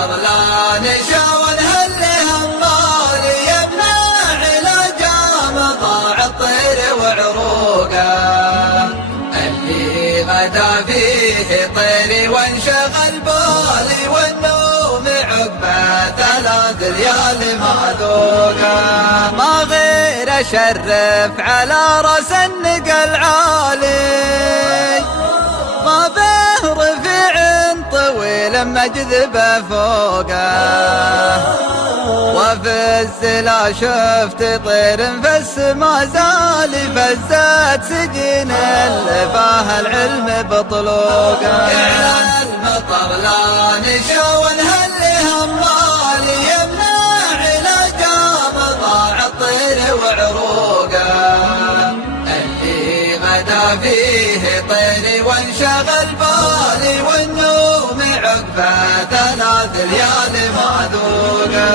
المطر لا نشاون هل همال يبنى على جامض الطير وعروقه اللي غدا فيه طيري وانشغل بالي والنوم عقبه 3 ليالي ما ذوقه ما غير اشرف على راس النقا العالي ما به رفيع طويل مجذبه فوقه وفي الزلا شفت طير في السما زالي فزت سجين اللي فاه العلم بطلوقه على المطر لا نشاون هل همالي يمنع على جامض الطير وعروقه اللي غدا فيه طيري وانشغل بالي والنوم عقبه 3 ليالي ما ذوقه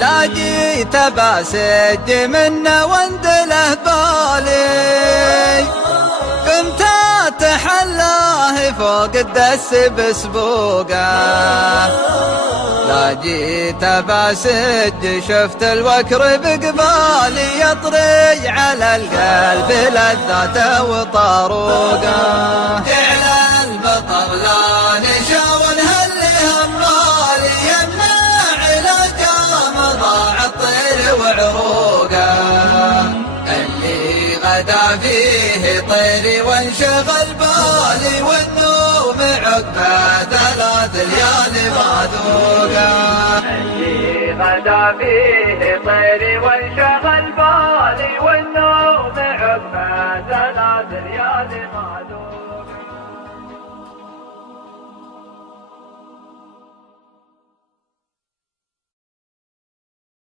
لا جيت باسج منه واندله بالي قمت اتحلاه فوق الدس بسبوقه لا جيت باسج شفت الوكر بقبالي يطري على القلب لذاته وطاروقه على المطر لا نشاون هل همالي يمنع على جامض الطير وعروقه اللي غدا فيه طيري وانشغل بالي والنوم عقبه 3 ليالي ما ذوقه اللي غدا فيه طيري وانشغل بالي والنوم عقبه 3 ليالي ما ذوقه